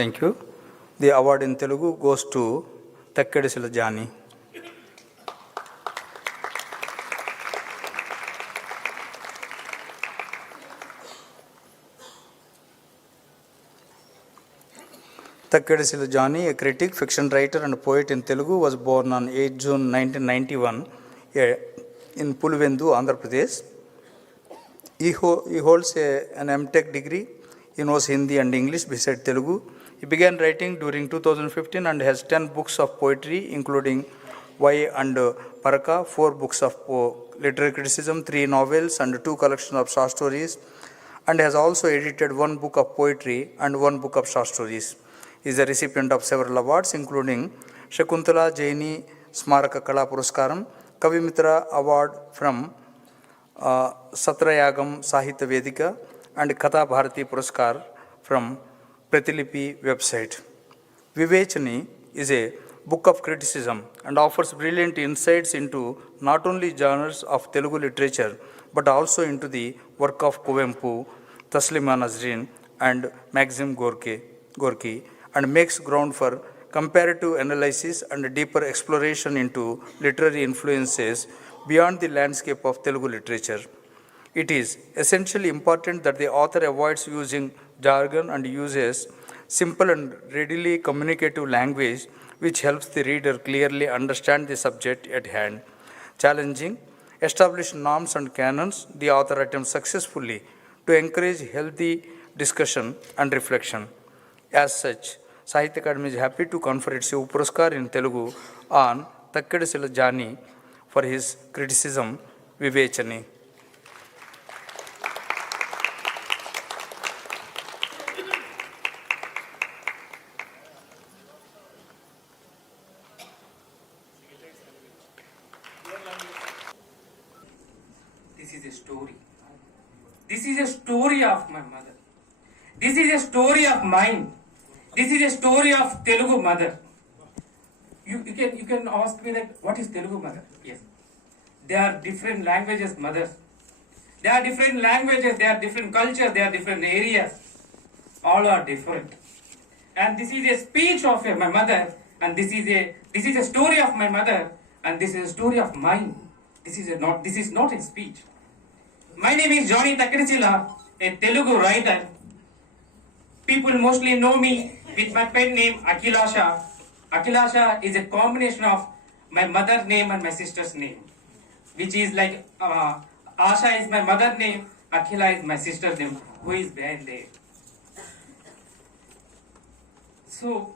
Thank you. The award in Telugu goes to Takkedasila Asha. Takkedasila Asha, a critic, fiction writer and poet in Telugu, was born on 8 June 1991 in Pulivendu, Andhra Pradesh. He holds an M.Tech degree. He knows Hindi and English beside Telugu. He began writing during 2015 and has 10 books of poetry, including Why and Paraka, 4 books of literary criticism, 3 novels and 2 collections of short stories, and has also edited 1 book of poetry and 1 book of short stories. He is a recipient of several awards, including Shakuntala Jaini Smaraka Kala Puraskaram, Kavimitra Award from Satrayagam Sahitya Vedika, and Katha Bharati Puraskar from Pratilipi website. Vivechani is a book of criticism and offers brilliant insights into not only genres of Telugu literature but also into the work of Kuvempu, Taslima Nasreen and Maxim Gorky, and makes ground for comparative analysis and deeper exploration into literary influences beyond the landscape of Telugu literature. It is essentially important that the author avoids using jargon and uses simple and readily communicative language which helps the reader clearly understand the subject at hand. Challenging established norms and canons, the author attempts successfully to encourage healthy discussion and reflection. As such, Sahitya Academy is happy to confer its Yuva Puraskar in Telugu on Takkedasila Asha for his criticism Vivechani. This is a story. This is a story of my mother. This is a story of mine. This is a story of Telugu mother. You can ask me that what is Telugu mother? Yes. There are different languages mothers. There are different languages, there are different cultures, there are different areas. All are different. And this is a speech of my mother, and this is a story of my mother, and this is a story of mine. This is not a speech. My name is Johnny Takkedasila, a Telugu writer. People mostly know me with my pen name Akhilasha. Akhilasha is a combination of my mother's name and my sister's name, which is like Asha is my mother's name, Akhila is my sister's name, who is behind there. So,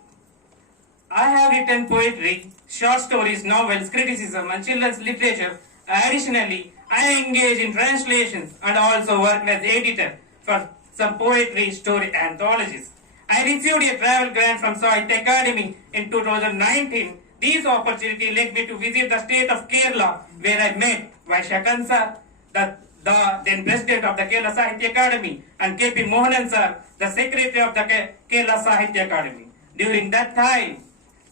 I have written poetry, short stories, novels, criticism, and children's literature. Additionally, I engage in translations and also work as editor for some poetry story anthologies. I received a travel grant from Sahitya Academy in 2019. This opportunity led me to visit the state of Kerala, where I met Vaishakan sir, the then president of the Kerala Sahitya Academy, and K.P. Mohanan sir, the secretary of the Kerala Sahitya Academy. During that time,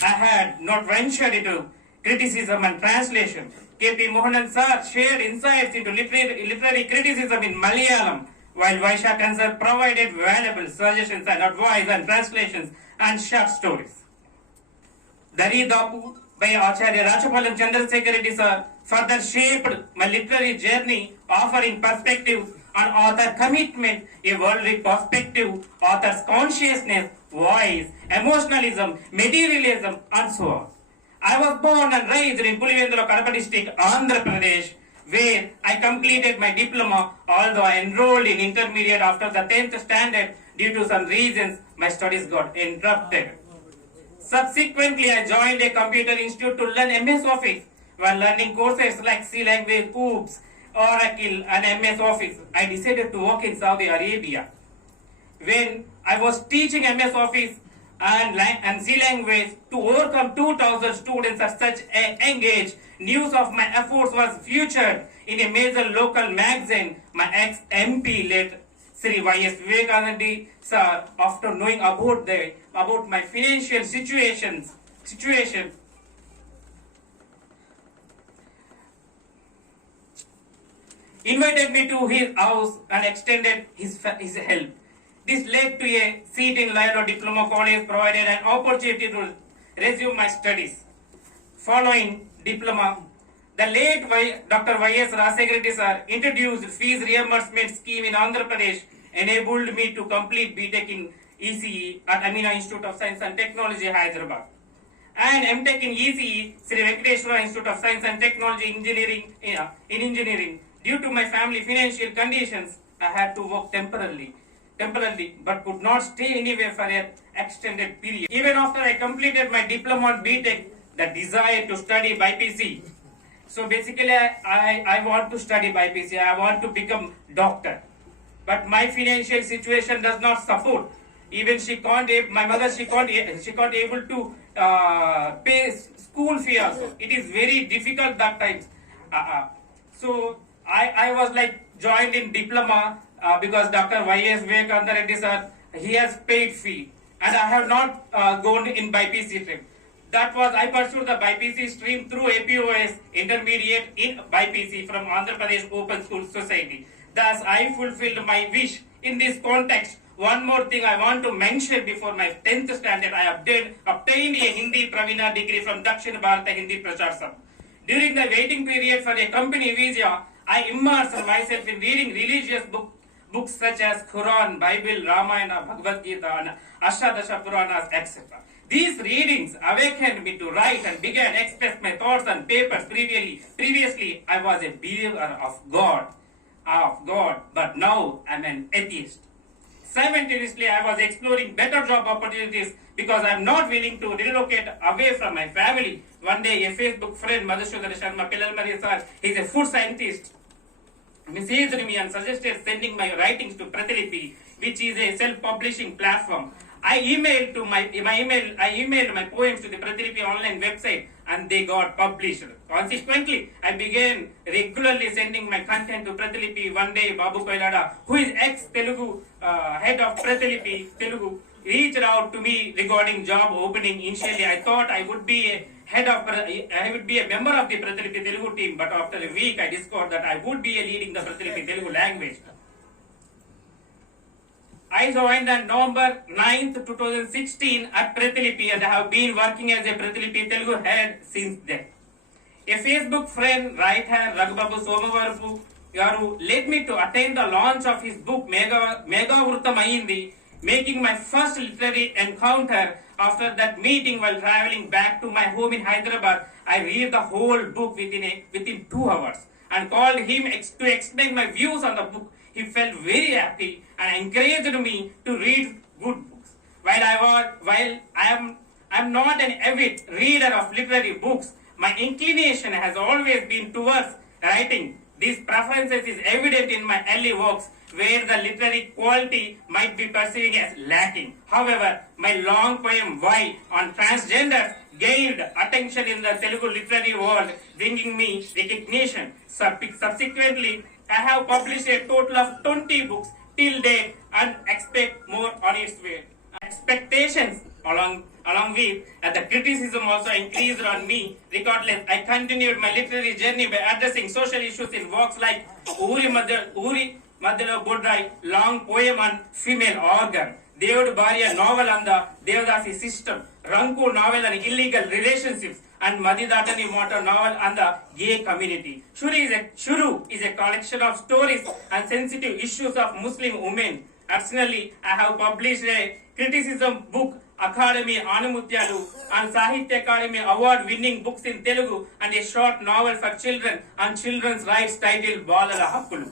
I had not ventured into criticism and translation. K.P. Mohanan sir shared insights into literary criticism in Malayalam, while Vaishakan sir provided valuable suggestions and advice on translations and short stories. Daridapu by Acharya Rajapalam Chandrasekhar Reddy sir further shaped my literary journey, offering perspective on author commitment, a worldly perspective, author's consciousness, voice, emotionalism, materialism, and so on. I was born and raised in Pulivendu, Kadapa district, Andhra Pradesh, where I completed my diploma, although I enrolled in intermediate after the 10th standard. Due to some reasons, my studies got interrupted. Subsequently, I joined a computer institute to learn MS Office. While learning courses like C language, OOPS, Oracle, and MS Office, I decided to work in Saudi Arabia. When I was teaching MS Office and C language to overcome 2,000 students at such a young age, news of my efforts was featured in a major local magazine. My ex-MP late Sri Y.S. Vivekanandi sir, after knowing about my financial situation, invited me to his house and extended his help. This led to a seat in Lilo Diploma College, provided an opportunity to resume my studies. Following diploma, the late Dr. Y.S. Rajasekhar sir introduced fees reimbursement scheme in Andhra Pradesh, enabled me to complete BTech in ECE at Amina Institute of Science and Technology, Hyderabad, and MTech in ECE, Sri Venkateswara Institute of Science and Technology Engineering in Engineering. Due to my family financial conditions, I had to work temporarily, but could not stay anywhere for an extended period. Even after I completed my diploma on BTech, the desire to study BPC. So basically, I want to study BPC. I want to become doctor, but my financial situation does not support. Even my mother, she can't able to pay school fee also. It is very difficult that time. So I was like joined in diploma because Dr. Y.S. Vivekananda Reddy sir, he has paid fee, and I have not gone in BPC stream. That was, I pursued the BPC stream through APOS intermediate in BPC from Andhra Pradesh Open School Society. Thus, I fulfilled my wish. In this context, one more thing I want to mention: before my 10th standard, I obtained a Hindi Pravina degree from Dakshin Bharata Hindi Prachar Sabha. During the waiting period for a company visa, I immersed myself in reading religious books such as Quran, Bible, Ramayana, Bhagavad Gita, and Ashtadasha Puranas, etc. These readings awakened me to write and began to express my thoughts on papers. Previously, I was a believer of God, but now I'm an atheist. Simultaneously, I was exploring better job opportunities because I'm not willing to relocate away from my family. One day, a Facebook friend, Madhusudhana Sharma Pillalmari sir, he's a food scientist, messaged me and suggested sending my writings to Pratilipi, which is a self-publishing platform. I emailed my poems to the Pratilipi online website, and they got published. Consequently, I began regularly sending my content to Pratilipi. One day, Babu Koilada, who is ex-Telugu head of Pratilipi Telugu, reached out to me regarding job opening. Initially, I thought I would be a member of the Pratilipi Telugu team, but after a week, I discovered that I would be leading the Pratilipi Telugu language. I joined on November 9th, 2016 at Pratilipi, and I have been working as a Pratilipi Telugu head since then. A Facebook friend, writer Raghubabu Somavarapu Garu, led me to attend the launch of his book Mega Vrutam Ayindi, making my first literary encounter. After that meeting, while traveling back to my home in Hyderabad, I read the whole book within 2 hours and called him to explain my views on the book. He felt very happy and encouraged me to read good books. While I am not an avid reader of literary books, my inclination has always been towards writing. This preference is evident in my early works, where the literary quality might be perceived as lacking. However, my long poem Why on transgenders gained attention in the Telugu literary world, bringing me recognition. Subsequently, I have published a total of 20 books till date and expect more on its way. Expectations along with the criticism also increased on me. Regardless, I continued my literary journey by addressing social issues in works like Uri Madhalo Bodrai, long poem on female organ, Devudu Bharya novel on the Devdasi system, Ranku novel on illegal relationships, and Madhidatani Mota novel on the gay community. Shuru is a collection of stories and sensitive issues of Muslim women. Additionally, I have published a criticism book, Academy Anamutyalu, and Sahitya Academy award-winning books in Telugu, and a short novel for children on children's rights titled Balala Hakkulu.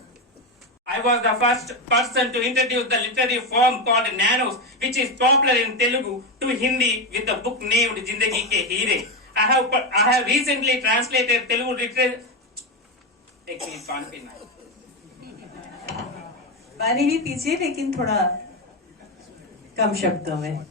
I was the first person to introduce the literary form called Nanos, which is popular in Telugu, to Hindi with the book named Jindagi Ke Heere. I have recently translated Telugu literature. पानी भी पीछे लेकिन थोड़ा कम शब्दों में.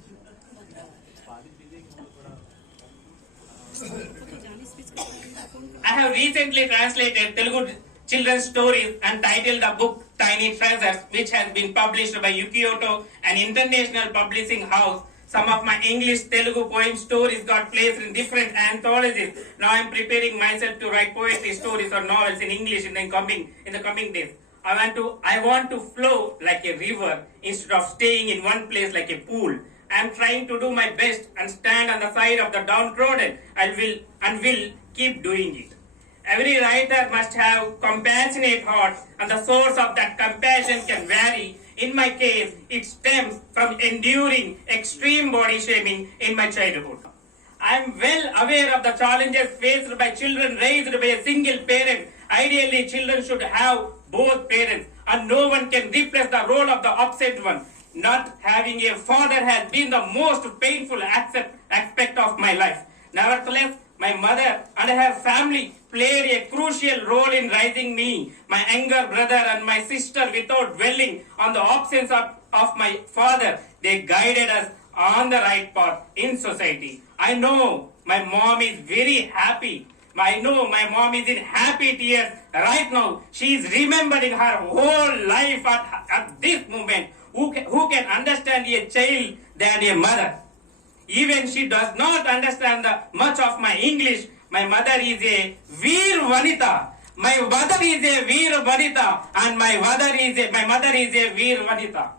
I have recently translated Telugu children's stories and titled the book Tiny Treasures, which has been published by Yukioto, an international publishing house. Some of my English Telugu poem stories got placed in different anthologies. Now I am preparing myself to write poetry stories or novels in English in the coming days. I want to flow like a river instead of staying in one place like a pool. I am trying to do my best and stand on the side of the downtrodden. I will keep doing it. Every writer must have compassionate heart, and the source of that compassion can vary. In my case, it stems from enduring extreme body shaming in my childhood. I am well aware of the challenges faced by children raised by a single parent. Ideally, children should have both parents, and no one can replace the role of the absent one. Not having a father has been the most painful aspect of my life. Nevertheless, my mother and her family played a crucial role in raising me, my younger brother and my sister without dwelling on the absence of my father. They guided us on the right path in society. I know my mom is very happy. I know my mom is in happy tears right now. She is remembering her whole life at this moment. Who can understand a child than a mother? Even she does not understand much of my English. My mother is a Veera Vanita. My mother is a Veera Vanita, and my mother is a Veera Vanita.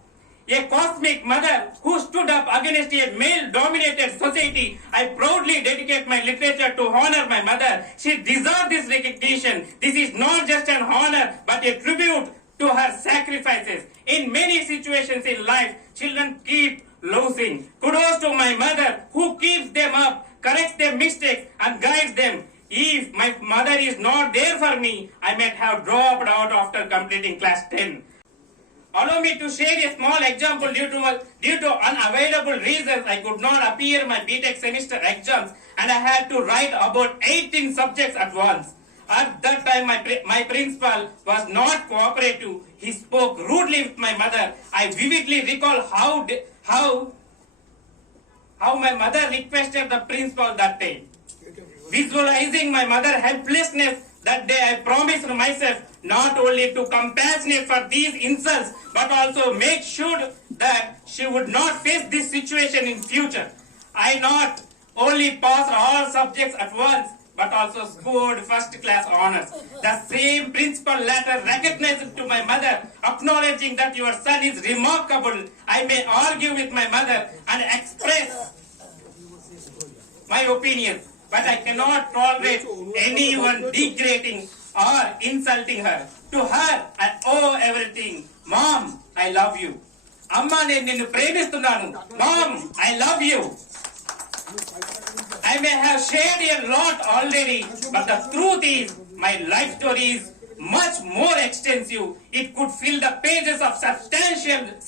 A cosmic mother who stood up against a male-dominated society. I proudly dedicate my literature to honor my mother. She deserves this recognition. This is not just an honor, but a tribute to her sacrifices. In many situations in life, children keep losing. Kudos to my mother who keeps them up, corrects their mistakes, and guides them. If my mother is not there for me, I might have dropped out after completing class 10. Allow me to share a small example. Due to unavailable reasons, I could not appear my BTech semester exams, and I had to write about 18 subjects at once. At that time, my principal was not cooperative. He spoke rudely with my mother. I vividly recall how my mother requested the principal that day. Visualizing my mother's helplessness that day, I promised myself not only to compassionate for these insults, but also make sure that she would not face this situation in future. I not only passed all subjects at once, but also scored first class honors. The same principal later recognized to my mother, acknowledging that your son is remarkable. I may argue with my mother and express my opinions, but I cannot tolerate anyone degrading or insulting her. To her, I owe everything. Mom, I love you. Amma, నేను నిన్ను ప్రేమిస్తున్నాను. Mom, I love you. I may have shared a lot already, but the truth is, my life story is much more extensive. It could fill the pages of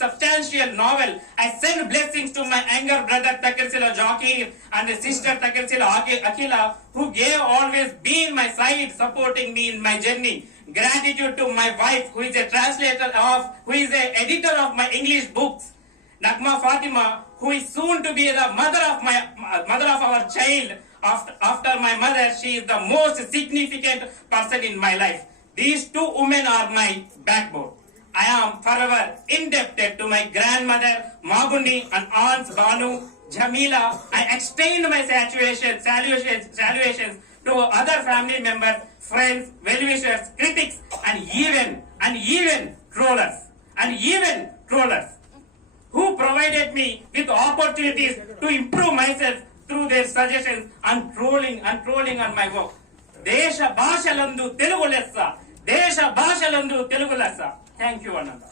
substantial novel. I send blessings to my younger brother Takkedasila Asha and sister Takkedasila Akila, who gave always been my side, supporting me in my journey. Gratitude to my wife, who is a editor of my English books. Nakma Fatima, who is soon to be the mother of our child. After my mother, she is the most significant person in my life. These two women are my backbone. I am forever indebted to my grandmother Magundi and aunts Banu, Jamila. I extend my salutations to other family members, friends, well-wishers, critics, and even trollers, who provided me with opportunities to improve myself through their suggestions and trolling on my work. దేశ భాషలందు తెలుగు లెస్స. Thank you, Ananda.